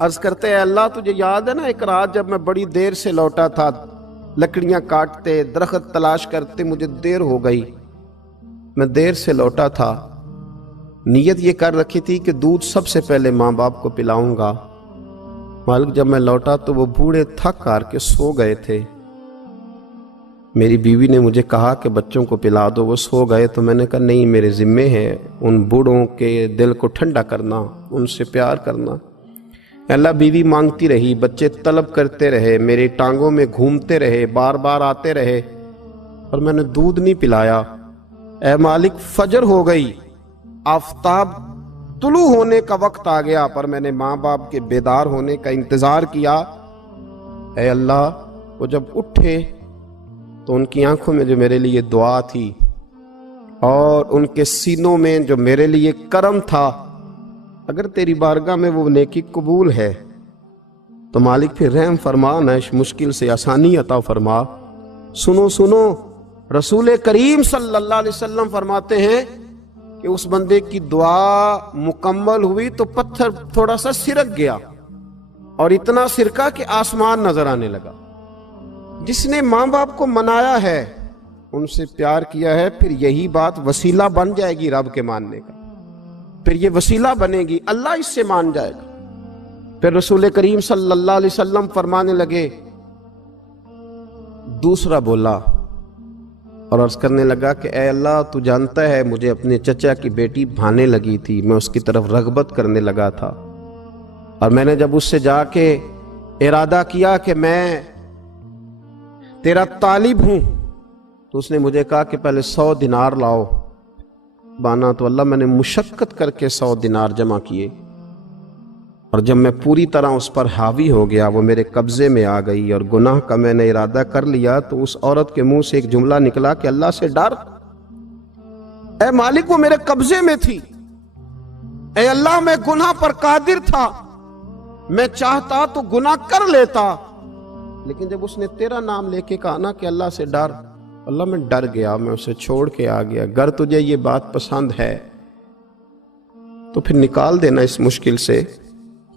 عرض کرتے ہیں اللہ تجھے یاد ہے نا ایک رات جب میں بڑی دیر سے لوٹا تھا، لکڑیاں کاٹتے، درخت تلاش کرتے، مجھے دیر ہو گئی، میں دیر سے لوٹا تھا، نیت یہ کر رکھی تھی کہ دودھ سب سے پہلے ماں باپ کو پلاؤں گا۔ مالک جب میں لوٹا تو وہ بوڑھے تھک ہار کے سو گئے تھے۔ میری بیوی نے مجھے کہا کہ بچوں کو پلا دو، وہ سو گئے، تو میں نے کہا نہیں، میرے ذمے ہے ان بوڑھوں کے دل کو ٹھنڈا کرنا، ان سے پیار کرنا۔ اللہ بیوی مانگتی رہی، بچے طلب کرتے رہے، میری ٹانگوں میں گھومتے رہے، بار بار آتے رہے، اور میں نے دودھ نہیں پلایا۔ اے مالک فجر ہو گئی، آفتاب طلوع ہونے کا وقت آ گیا، پر میں نے ماں باپ کے بیدار ہونے کا انتظار کیا۔ اے اللہ وہ جب اٹھے تو ان کی آنکھوں میں جو میرے لیے دعا تھی اور ان کے سینوں میں جو میرے لیے کرم تھا، اگر تیری بارگاہ میں وہ نیکی قبول ہے تو مالک پھر رحم فرما، نہ اس مشکل سے آسانی عطا فرما۔ سنو سنو، رسول کریم صلی اللہ علیہ وسلم فرماتے ہیں کہ اس بندے کی دعا مکمل ہوئی تو پتھر تھوڑا سا سرک گیا، اور اتنا سرکا کہ آسمان نظر آنے لگا۔ جس نے ماں باپ کو منایا ہے، ان سے پیار کیا ہے، پھر یہی بات وسیلہ بن جائے گی رب کے ماننے کا، پھر یہ وسیلہ بنے گی، اللہ اس سے مان جائے گا۔ پھر رسول کریم صلی اللہ علیہ وسلم فرمانے لگے، دوسرا بولا اور عرض کرنے لگا کہ اے اللہ تو جانتا ہے مجھے اپنے چچا کی بیٹی بھانے لگی تھی، میں اس کی طرف رغبت کرنے لگا تھا، اور میں نے جب اس سے جا کے ارادہ کیا کہ میں تیرا طالب ہوں، تو اس نے مجھے کہا کہ پہلے 100 دینار لاؤ۔ بانا تو اللہ میں نے مشقت کر کے 100 دینار جمع کیے، اور جب میں پوری طرح اس پر حاوی ہو گیا، وہ میرے قبضے میں آ گئی اور گناہ کا میں نے ارادہ کر لیا، تو اس عورت کے منہ سے ایک جملہ نکلا کہ اللہ سے ڈر۔ اے مالک وہ میرے قبضے میں تھی، اے اللہ میں گناہ پر قادر تھا، میں چاہتا تو گناہ کر لیتا، لیکن جب اس نے تیرا نام لے کے کہا نا کہ اللہ سے ڈر، اللہ میں ڈر گیا، میں اسے چھوڑ کے آ گیا۔ اگر تجھے یہ بات پسند ہے تو پھر نکال دینا اس مشکل سے،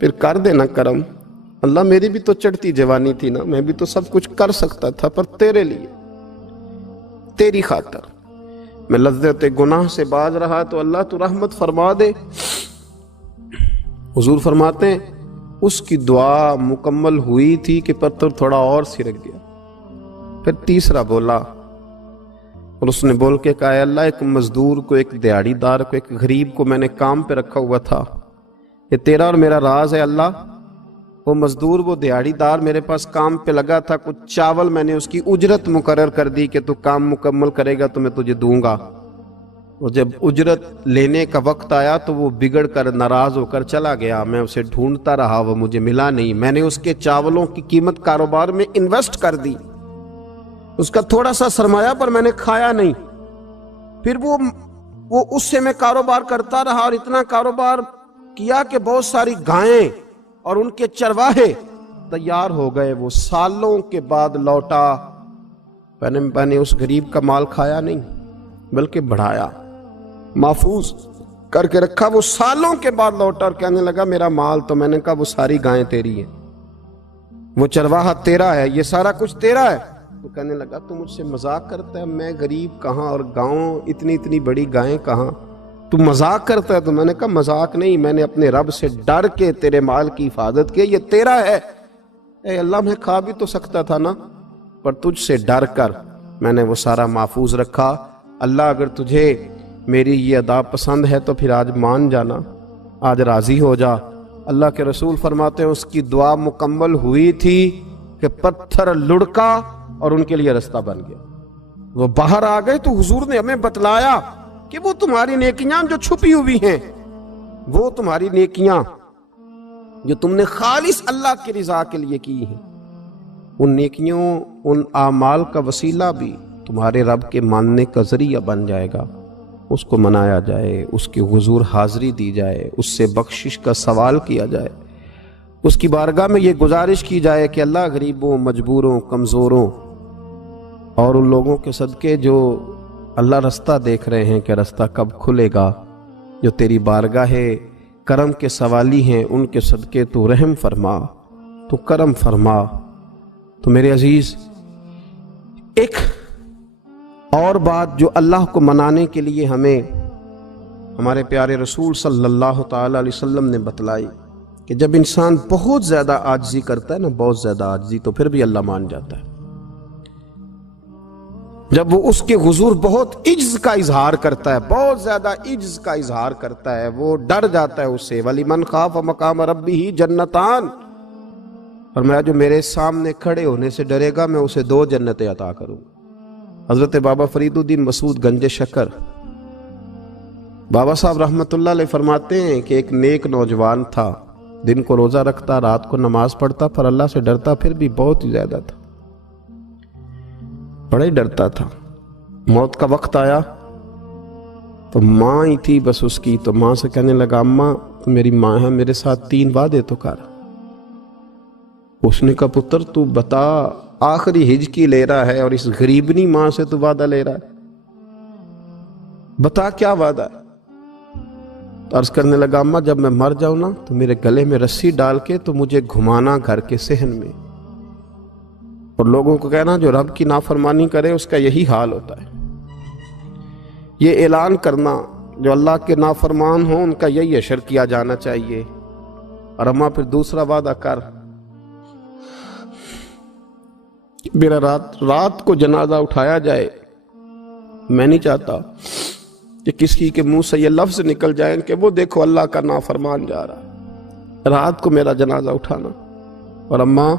پھر کر دینا کرم۔ اللہ میری بھی تو چڑھتی جوانی تھی نا، میں بھی تو سب کچھ کر سکتا تھا، پر تیرے لیے، تیری خاطر میں لذت گناہ سے باز رہا، تو اللہ تو رحمت فرما دے۔ حضور فرماتے ہیں اس کی دعا مکمل ہوئی تھی کہ پتھر تھوڑا اور سرک گیا۔ پھر تیسرا بولا اور اس نے بول کے کہا، اے اللہ ایک مزدور کو، ایک دیہڑی دار کو، ایک غریب کو میں نے کام پہ رکھا ہوا تھا، یہ تیرا اور میرا راز ہے اللہ۔ وہ مزدور، وہ دیہڑی دار میرے پاس کام پہ لگا تھا، کچھ چاول میں نے اس کی اجرت مقرر کر دی کہ تو کام مکمل کرے گا تو میں تجھے دوں گا، اور جب اجرت لینے کا وقت آیا تو وہ بگڑ کر ناراض ہو کر چلا گیا، میں اسے ڈھونڈتا رہا، وہ مجھے ملا نہیں، میں نے اس کے چاولوں کی قیمت کاروبار میں انویسٹ کر دی، اس کا تھوڑا سا سرمایہ پر میں نے کھایا نہیں، پھر وہ اس سے میں کاروبار کرتا رہا، اور اتنا کاروبار کیا کہ بہت ساری گائیں اور ان کے چرواہے تیار ہو گئے، وہ سالوں کے بعد لوٹا، میں نے اس غریب کا مال کھایا نہیں بلکہ بڑھایا، محفوظ کر کے رکھا، وہ سالوں کے بعد لوٹا اور کہنے لگا میرا مال، تو میں نے کہا وہ ساری گائیں تیری ہیں، وہ چرواہا تیرا ہے، یہ سارا کچھ تیرا ہے۔ تو کہنے لگا تو مجھ سے مذاق کرتا ہے، میں غریب کہاں اور گاؤں اتنی بڑی گائیں کہاں، تو مذاق کرتا ہے؟ تو میں نے کہا مذاق نہیں، میں نے اپنے رب سے ڈر کے تیرے مال کی حفاظت کی، یہ تیرا ہے۔ اے اللہ میں کھا بھی تو سکتا تھا نا، پر تجھ سے ڈر کر میں نے وہ سارا محفوظ رکھا۔ اللہ اگر تجھے میری یہ ادا پسند ہے تو پھر آج مان جانا، آج راضی ہو جا۔ اللہ کے رسول فرماتے ہیں اس کی دعا مکمل ہوئی تھی کہ پتھر لڑکا اور ان کے لیے رستہ بن گیا، وہ باہر آ گئے۔ تو حضور نے ہمیں بتلایا کہ وہ تمہاری نیکیاں جو چھپی ہوئی ہیں، وہ تمہاری نیکیاں جو تم نے خالص اللہ کی رضا کے لیے کی ہیں، ان نیکیوں، ان اعمال کا وسیلہ بھی تمہارے رب کے ماننے کا ذریعہ بن جائے گا، اس کو منایا جائے، اس کے حضور حاضری دی جائے، اس سے بخشش کا سوال کیا جائے، اس کی بارگاہ میں یہ گزارش کی جائے کہ اللہ غریبوں، مجبوروں، کمزوروں اور ان لوگوں کے صدقے جو اللہ رستہ دیکھ رہے ہیں کہ رستہ کب کھلے گا، جو تیری بارگاہ کرم کے سوالی ہیں، ان کے صدقے تو رحم فرما، تو کرم فرما۔ تو میرے عزیز، ایک اور بات جو اللہ کو منانے کے لیے ہمیں ہمارے پیارے رسول صلی اللہ تعالی علیہ وسلم نے بتلائی کہ جب انسان بہت زیادہ عاجزی کرتا ہے نا، بہت زیادہ عاجزی، تو پھر بھی اللہ مان جاتا ہے۔ جب وہ اس کے حضور بہت عجز کا اظہار کرتا ہے، بہت زیادہ عجز کا اظہار کرتا ہے، وہ ڈر جاتا ہے اس سے۔ وَلِمَنْ خَافَ مَقَامَ رَبِّهِ جَنَّتَانِ، فرمایا جو میرے سامنے کھڑے ہونے سے ڈرے گا میں اسے 2 جنتیں عطا کروں۔ حضرت بابا فرید الدین مسعود گنج شکر بابا صاحب رحمۃ اللہ علیہ فرماتے ہیں کہ ایک نیک نوجوان تھا، دن کو روزہ رکھتا، رات کو نماز پڑھتا، پر اللہ سے ڈرتا پھر بھی بہت ہی زیادہ تھا، بڑا ہی ڈرتا تھا۔ موت کا وقت آیا تو ماں ہی تھی بس اس کی، تو ماں سے کہنے لگا اماں تو میری ماں ہے، میرے ساتھ 3 وعدے تو کر۔ اس نے کہا پتر تو بتا، آخری ہجکی لے رہا ہے اور اس غریبنی ماں سے تو وعدہ لے رہا ہے، بتا کیا وعدہ ہے؟ تو عرض کرنے لگا اماں جب میں مر جاؤں نا تو میرے گلے میں رسی ڈال کے تو مجھے گھمانا گھر کے صحن میں، اور لوگوں کو کہنا جو رب کی نافرمانی کرے اس کا یہی حال ہوتا ہے۔ یہ اعلان کرنا جو اللہ کے نافرمان ہوں ان کا یہی اشر کیا جانا چاہیے۔ اور اماں پھر دوسرا وعدہ کر، میرا رات کو جنازہ اٹھایا جائے، میں نہیں چاہتا کہ کسی کے منہ سے یہ لفظ نکل جائیں کہ وہ دیکھو اللہ کا نافرمان جا رہا ہے، رات کو میرا جنازہ اٹھانا۔ اور اماں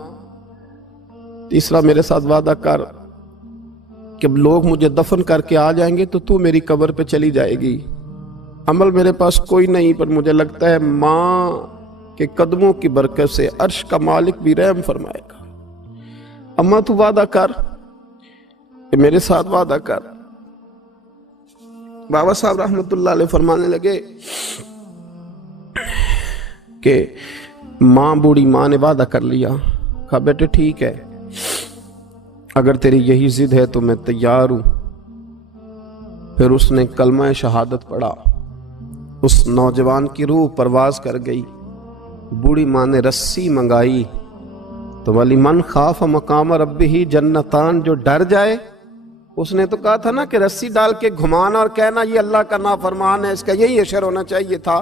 تیسرا میرے ساتھ وعدہ کر کہ لوگ مجھے دفن کر کے آ جائیں گے تو میری قبر پہ چلی جائے گی، عمل میرے پاس کوئی نہیں، پر مجھے لگتا ہے ماں کے قدموں کی برکت سے عرش کا مالک بھی رحم فرمائے گا۔ اماں تو وعدہ کر کہ میرے ساتھ وعدہ کر۔ بابا صاحب رحمۃ اللہ علیہ فرمانے لگے کہ ماں، بوڑھی ماں نے وعدہ کر لیا۔ کہا بیٹے ٹھیک ہے، اگر تیری یہی ضد ہے تو میں تیار ہوں۔ پھر اس نے کلمہ شہادت پڑھا، اس نوجوان کی روح پرواز کر گئی۔ بوڑھی ماں نے رسی منگائی تو وَلِمَنْ خَافَ مَقَامَ رَبِّهِ جَنَّتَانِ، جو ڈر جائے، اس نے تو کہا تھا نا کہ رسی ڈال کے گھمانا اور کہنا یہ اللہ کا نافرمان ہے، اس کا یہی اشر ہونا چاہیے تھا۔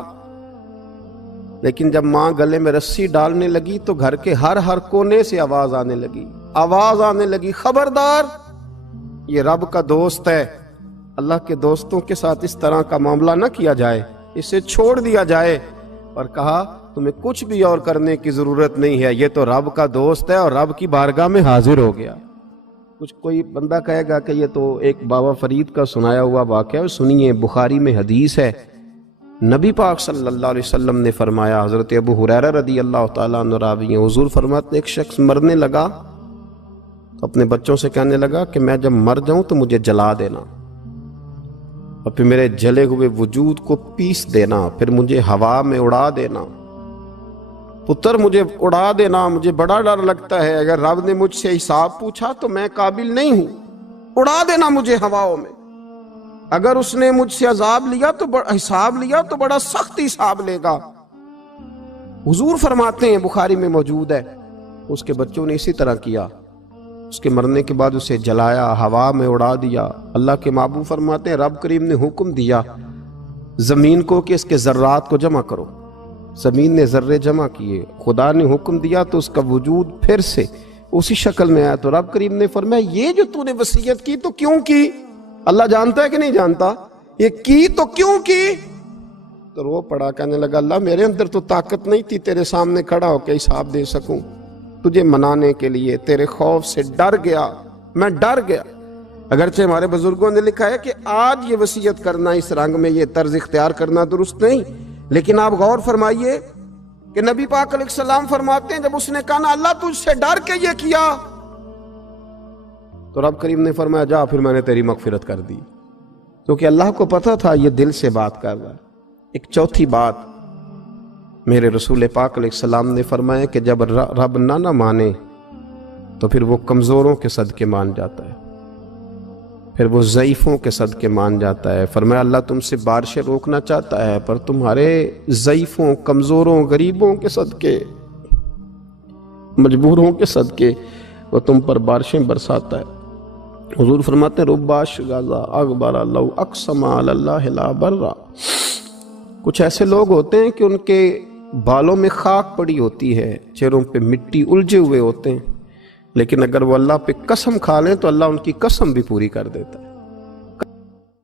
لیکن جب ماں گلے میں رسی ڈالنے لگی تو گھر کے ہر کونے سے آواز آنے لگی، خبردار یہ رب کا دوست ہے، اللہ کے دوستوں کے ساتھ اس طرح کا معاملہ نہ کیا جائے، اسے چھوڑ دیا جائے۔ اور کہا تمہیں کچھ بھی اور کرنے کی ضرورت نہیں ہے، یہ تو رب کا دوست ہے اور رب کی بارگاہ میں حاضر ہو گیا۔ کچھ کوئی بندہ کہے گا کہ یہ تو ایک بابا فرید کا سنایا ہوا واقعہ ہے، سنیے، بخاری میں حدیث ہے، نبی پاک صلی اللہ علیہ وسلم نے فرمایا، حضرت ابو ہریرہ رضی اللہ تعالیٰ عنہ راوی ہیں، حضور فرماتے ایک شخص مرنے لگا تو اپنے بچوں سے کہنے لگا کہ میں جب مر جاؤں تو مجھے جلا دینا، اور پھر میرے جلے ہوئے وجود کو پیس دینا، پھر مجھے ہوا میں اڑا دینا۔ پتر مجھے اڑا دینا، مجھے بڑا ڈر لگتا ہے، اگر رب نے مجھ سے حساب پوچھا تو میں قابل نہیں ہوں، اڑا دینا مجھے ہواؤں میں۔ اگر اس نے مجھ سے عذاب لیا تو حساب لیا تو بڑا سخت حساب لے گا۔ حضور فرماتے ہیں، بخاری میں موجود ہے، اس کے بچوں نے اسی طرح کیا، اس کے مرنے کے بعد اسے جلایا، ہوا میں اڑا دیا۔ اللہ کے محبوب فرماتے ہیں رب کریم نے حکم دیا زمین کو کہ اس کے ذرات کو جمع کرو، زمین نے ذرے جمع کیے، خدا نے حکم دیا تو اس کا وجود پھر سے اسی شکل میں آیا۔ تو رب کریم نے فرمایا یہ جو تو نے وصیت کی تو کیوں کی؟ اللہ جانتا ہے کہ نہیں جانتا؟ یہ کی تو کیوں کی؟ تو رو پڑا، کہنے لگا اللہ میرے اندر تو طاقت نہیں تھی تیرے سامنے کھڑا ہو کے حساب دے سکوں، تجھے منانے کے لیے تیرے خوف سے ڈر گیا، میں ڈر گیا۔ اگرچہ ہمارے بزرگوں نے لکھا ہے کہ آج یہ وصیت کرنا، اس رنگ میں یہ طرز اختیار کرنا درست نہیں، لیکن آپ غور فرمائیے کہ نبی پاک علیہ السلام فرماتے ہیں جب اس نے کہا نا اللہ تجھ سے ڈر کے یہ کیا، تو رب کریم نے فرمایا جا پھر میں نے تیری مغفرت کر دی، کیونکہ اللہ کو پتا تھا یہ دل سے بات کر رہا ہے۔ ایک چوتھی بات میرے رسول پاک علیہ السلام نے فرمایا کہ جب رب نہ مانے تو پھر وہ کمزوروں کے صدقے مان جاتا ہے۔ پھر وہ ضعیفوں کے صدقے مان جاتا ہے۔ فرمایا اللہ تم سے بارشیں روکنا چاہتا ہے، پر تمہارے ضعیفوں، کمزوروں، غریبوں کے صدقے، مجبوروں کے صدقے وہ تم پر بارشیں برساتا ہے۔ حضور فرماتے ہیں رب اشغاذا اغبر لو اقسم علی اللہ لا برا۔ کچھ ایسے لوگ ہوتے ہیں کہ ان کے بالوں میں خاک پڑی ہوتی ہے، چہروں پہ مٹی الجھے ہوئے ہوتے ہیں، لیکن اگر وہ اللہ پہ قسم کھا لیں تو اللہ ان کی قسم بھی پوری کر دیتا ہے۔